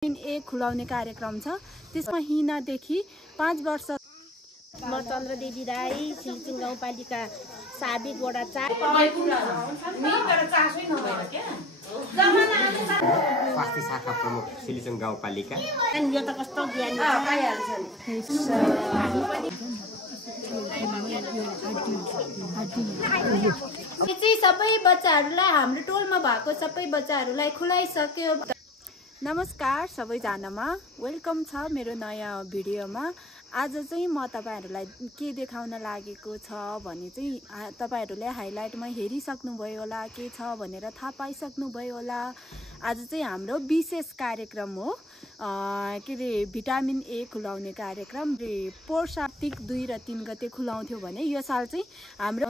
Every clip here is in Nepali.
ए खुलाउने कार्यक्रम छ। त्यसमा हिनादेखि 5 वर्ष म चन्द्रदेवी राई सिलिचुङ गाउँपालिका साबिक वडा 4 स्वास्थ्य शाखा प्रमुख सिलिचुङ गाउँपालिका। यो त कस्तो ज्ञानी सबै बच्चाहरूलाई हाम्रो टोलमा भएको सबै बच्चाहरूलाई खुलाइसक्यो। नमस्कार सबैजनामा, वेलकम छ मेरो नयाँ भिडियोमा। आज चाहिँ म तपाईहरुलाई के देखाउन लागेको छ भने चाहिँ तपाईहरुले हाइलाइटमा हेरिसक्नुभयो होला, के छ भनेर थाहा पाइसक्नुभयो होला। आज चाहिँ हाम्रो विशेष कार्यक्रम हो, के रे भिटामिन ए खुलाउने कार्यक्रम। पोहोर कार्तिक 2 र 3 गते खुलाउँथ्यो भने यो साल चाहिँ हाम्रो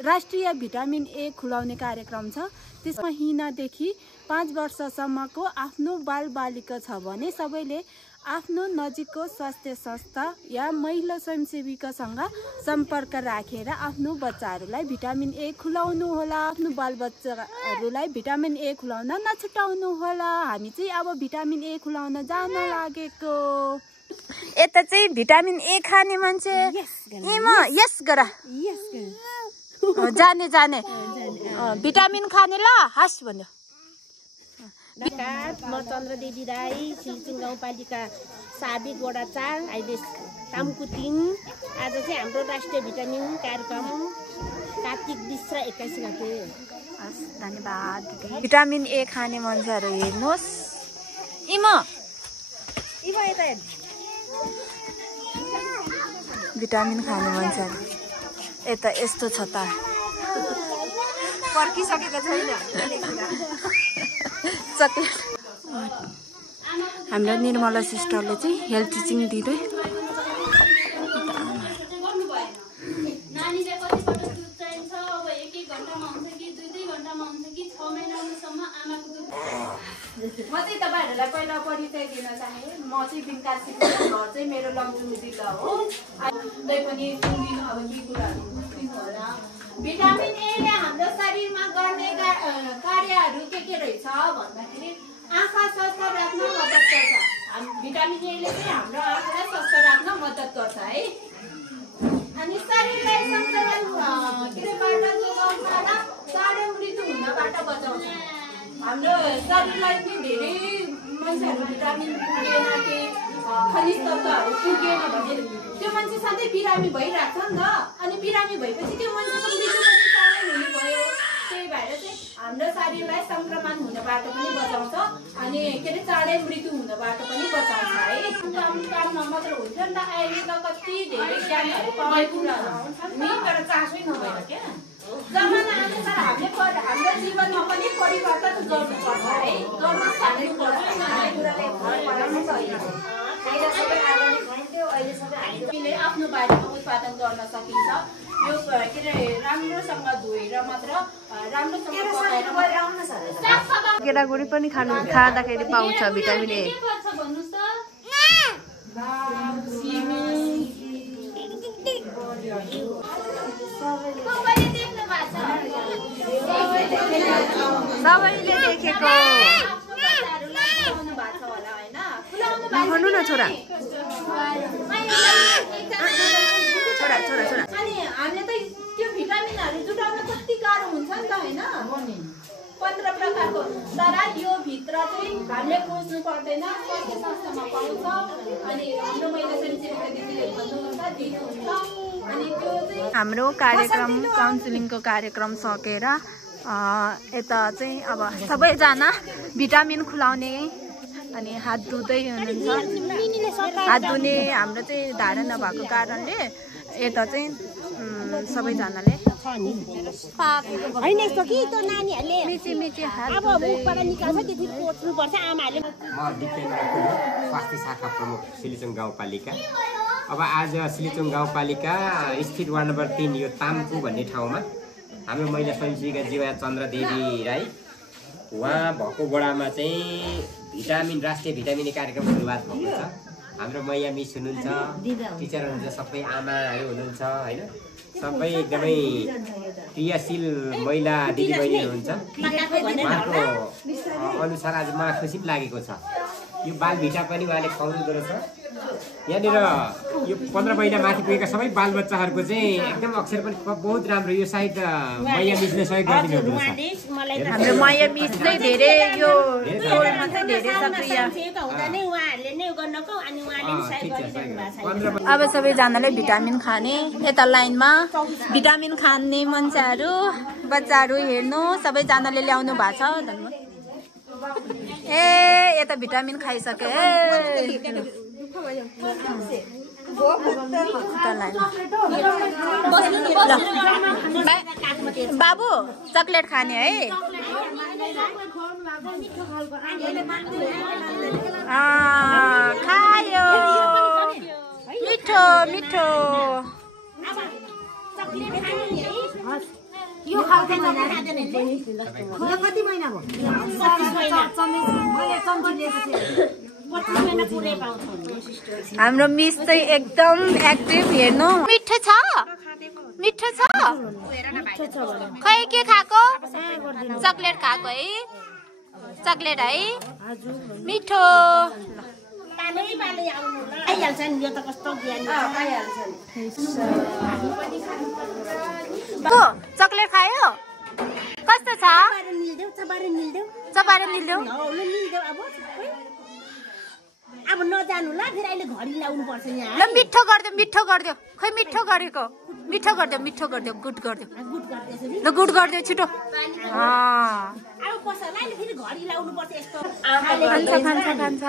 राष्ट्रिय भिटामिन ए खुलाउने कार्यक्रम छ। त्यसमा हिनादेखि 5 वर्षसम्मको आफ्नो बालबालिका छ भने सबैले आफ्नो नजिकको स्वास्थ्य संस्था या महिला स्वयंसेविकासँग सम्पर्क राखेर आफ्नो बच्चाहरूलाई भिटामिन ए खुलाउनु होला। आफ्नो बालबच्चाहरूलाई भिटामिन ए खुलाउन नछुटाउनु होला। हामी चाहिँ अब भिटामिन ए खुलाउन जान लागेको। यता चाहिँ भिटामिन ए खाने मान्छे यस गर जाने जाने भिटामिन खाने ल हस् भन्यो। म चन्द्रदेवी राई सिलिचुङ गाउँपालिका साबिक वडा 4 अहिले कामको 3। आज चाहिँ हाम्रो राष्ट्रिय भिटामिन कार्यक्रम कार्तिक 20 र 21 गते। हस् धन्यवाद। भिटामिन ए खाने मान्छेहरू हेर्नुहोस्। इमा यता हेर्नु। भिटामिन खाने मान्छेहरू यता यस्तो छ त, पर्खिसकेको छैन चक्लेट। हाम्रो निर्मला सिस्टरले चाहिँ हेल्थ टिचिङ दिँदै म चाहिँ तपाईहरुलाई पहिला परिचय दिन चाहे। म चाहिँ विकास घर चाहिँ मेरो लमजुङ जिल्ला हो। अहिले पनि सुनिदिनु अब के कुराहरू बुझ्दिनु होला। भिटामिन ए ले हाम्रो शरीरमा गर्ने कार्यहरू के रहेछ भन्दाखेरि आँखा स्वस्थ राख्न मद्दत गर्छ। भिटामिन ए ले चाहिँ हाम्रो आँखालाई स्वस्थ राख्न मद्दत गर्छ है। अनि शरीरलाई संक्रमणबाट जोगाउँछ र चाँडै मृत्यु हुनबाट बचाउँछ। हाम्रो शरीरलाई चाहिँ धेरै मान्छेहरू भिटामिन पुगेन के खनिज तत्त्वहरू पुगेन भने त्यो मान्छे सधैँ बिरामी भइरहेको छ नि त। अनि बिरामी भएपछि त्यो मान्छेको मृत्यु पनि चाँडै हुने भयो। त्यही भएर चाहिँ हाम्रो शरीरलाई संक्रमण हुनबाट पनि बचाउँछ अनि के अरे चाँडै मृत्यु हुनबाट पनि बचाउँछ है। काममा मात्र हुन्छ नि त। अहिले त कति धेरै ज्ञानहरू पाउने कुराहरू आउँछ नि, तर चासै नभएर क्या जमाना अनुसार हाम्रो जीवनमा पनि परिवर्तन गर्नुपर्छ है। गर्न सक्नुपर्छ। अहिले आफ्नो बारीमा उत्पादन गर्न सकिन्छ। यो के अरे राम्रोसँग धोएर मात्र राम्रोसँग केटागुडी पनि खाँदाखेरि पाउँछ भिटामिन ए। भन्नुहोस् त सबैले देखेको भन्नु न छोरा छोरा छोरा छोरा। अनि हामीले त त्यो भिटामिनहरू जुटाउन कति गाह्रो हुन्छ नि त हैन। 15 प्रकारको, तर यो भित्र चाहिँ हामीले खोज्नु पर्दैन। स्वास्थ्य संस्थामा पाउँछ। अनि हाम्रो महिला स्वयंसेविका दिदीले भन्नुहुन्छ दिनुहुन्छ। अनि त्यो चाहिँ हाम्रो कार्यक्रम काउन्सिलिङको कार्यक्रम सकेर यता चाहिँ अब सबैजना भिटामिन खुलाउने अनि हात धुँदै हुनुहुन्छ। हात धुने हाम्रो चाहिँ धारा नभएको कारणले यता चाहिँ सबैजनाले हैन यस्तो कि त्यो नानीहरुले मिची मिची हात अब मुखबाट निकाल्छ त्यति पोच्नु पर्छ आमाले। म दिपेन्द्र कुल स्वास्थ्य शाखा प्रमुख सिलिचुङ गाउँपालिका। अब आज सिलिचुङ गाउँपालिका स्थित वार्ड नम्बर 3 यो ताम्पु भन्ने ठाउँमा हाम्रो महिला स्वयंसेविका जीवा चन्द्रदेवी राई उहाँ भएको वडामा चाहिँ भिटामिन राष्ट्रिय भिटामिन कार्यक्रम सुरुवात भएको छ। हाम्रो मैया मिस हुनुहुन्छ, टिचर हुनुहुन्छ, सबै आमाहरू हुनुहुन्छ हैन। सबै एकदमै क्रियाशील महिला दिदीबहिनी हुनुहुन्छ। उहाँको अनुसार आज मलाई खुसी लागेको छ। यो बालभिटा पनि उहाँले खुवाउनु रहेछ। यहाँनिर यो 15 महिना माथि पुगेका सबै बालबच्चाहरूको चाहिँ एकदम अक्षर पनि बहुत राम्रो। यो सायद मैया मिसले सहयोग गरिदिनु हुँदो रहेछ। हाम्रो माया मिस चाहिँ धेरै यो टोलमा चाहिँ धेरै सक्रिय। अब सबैजनाले भिटामिन खाने यता लाइनमा भिटामिन खाने मान्छेहरू बच्चाहरू हेर्नु सबैजनाले ल्याउनु भएको छ। ए यता भिटामिन खाइसके बाबु चकलेट खाने है। खायो मिठो मिठो यो कति महिना भयो? हाम्रो मिस चाहिँ एकदम एक्टिभ हेर्नु। मिठो छ मिठो छ खै के खाएको? चकलेट खाएको है चकलेट है मिठो। चकलेट खायो कस्तो छ? चबाएर निल्देऊ अब नजानु ल फेरि अहिले घडी लाउनु पर्छ यहाँ। ल मिठो गर्दियो मिठो गर्दियो खै मिठो गरेको मिठो गर्दियो मिठो गर्दियो गुड गर्दियो ल गुड गर्दियो छिटो। अब पसल अहिले फेरि घडी लाउनु पर्छ यस्तो। खान्छ खान्छ खान्छ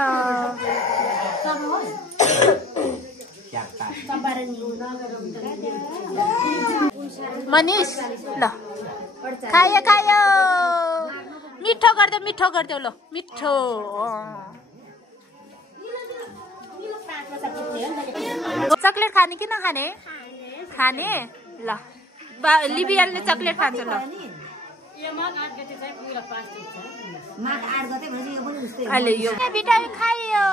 मनिष ल खायो खायो मिठो गरिदेऊ ल मिठो। चकलेट खाने कि नखाने? खाने ल लिबियाले चकलेट खान्छ ल। अहिले यो भिटामिन खायो।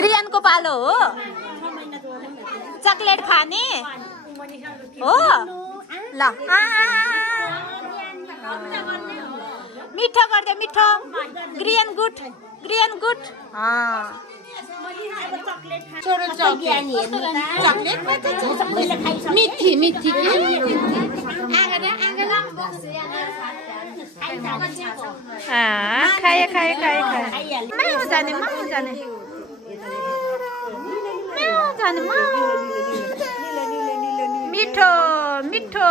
ग्रियानको पालो हो चकलेट खाने हो ल। मिठो गरिदियो मिठो ग्रियन गुड मिठी मिठी खाए खाए खाए खाए जाने मिठो मिठो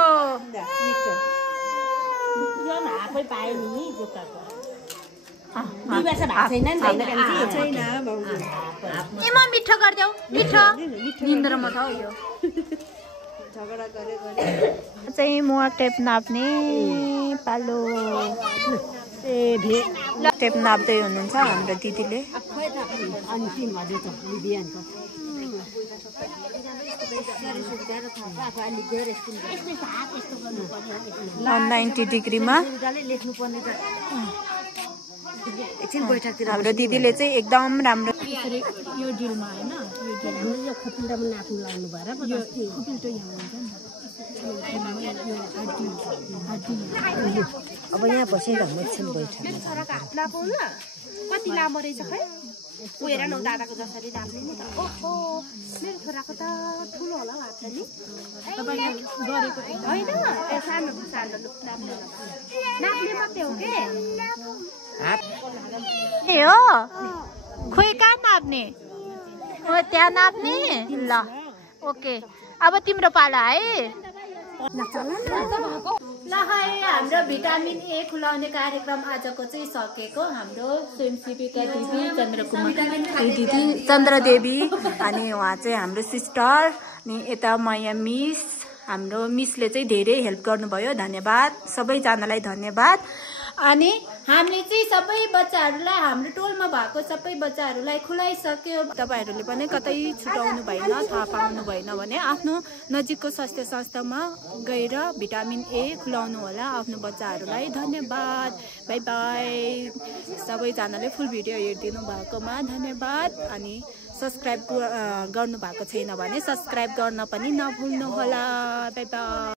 मिठो गरिदेऊ मिठो निन्द्रामा छ यो चाहिँ मुवा टेप नाप्ने पालो टेप नाप्दै हुनुहुन्छ हाम्रो दिदीले। 90 डिग्रीमा हाम्रो दिदीले चाहिँ एकदम राम्रो यो डिलमा हैन यो खोपिल्टामा नाप्नु लाउनु भएर खोपिल्टो यहाँ हुन्छ नि अब यहाँ बसेर एकछिन बैठक कति लामो रहेछ खै उएर नौ दादाको जसरी नाप्ने नि त। ओहो मेरो छोराको त ठुलो होला हात छ नि तपाईले गरेको हैन ए सानो सानो नाप्ने मात्रै हो के ए हो खोइ कहाँ नाप्ने हो त्यहाँ नाप्ने ल ओके अब तिम्रो पाला है ल हाम्रो भिटामिन ए खुलाउने कार्यक्रम आजको चाहिँ सकेको। हाम्रो स्वयंसेविका दिदी चन्द्रदेवी अनि उहाँ चाहिँ हाम्रो सिस्टर अनि यता माया मिस हाम्रो मिसले चाहिँ धेरै हेल्प गर्नुभयो। धन्यवाद सबैजनालाई धन्यवाद। अनि हामीले चाहिँ सबै बच्चाहरूलाई हाम्रो टोलमा भएको सबै बच्चाहरूलाई खुलाइसक्यो। तपाईहरूले पनि कतै छुटाउनु भएन थाहा पाउनु भएन भने आफ्नो नजिकको स्वास्थ्य संस्थामा गएर भिटामिन ए खुलाउनु होला आफ्नो बच्चाहरूलाई। धन्यवाद बाई बाई। सबैजनाले फुल भिडियो हेरिदिनु भएकोमा धन्यवाद। अनि सब्सक्राइब गर्नु भएको छैन भने सब्सक्राइब गर्न पनि नभुल्नु होला। By by.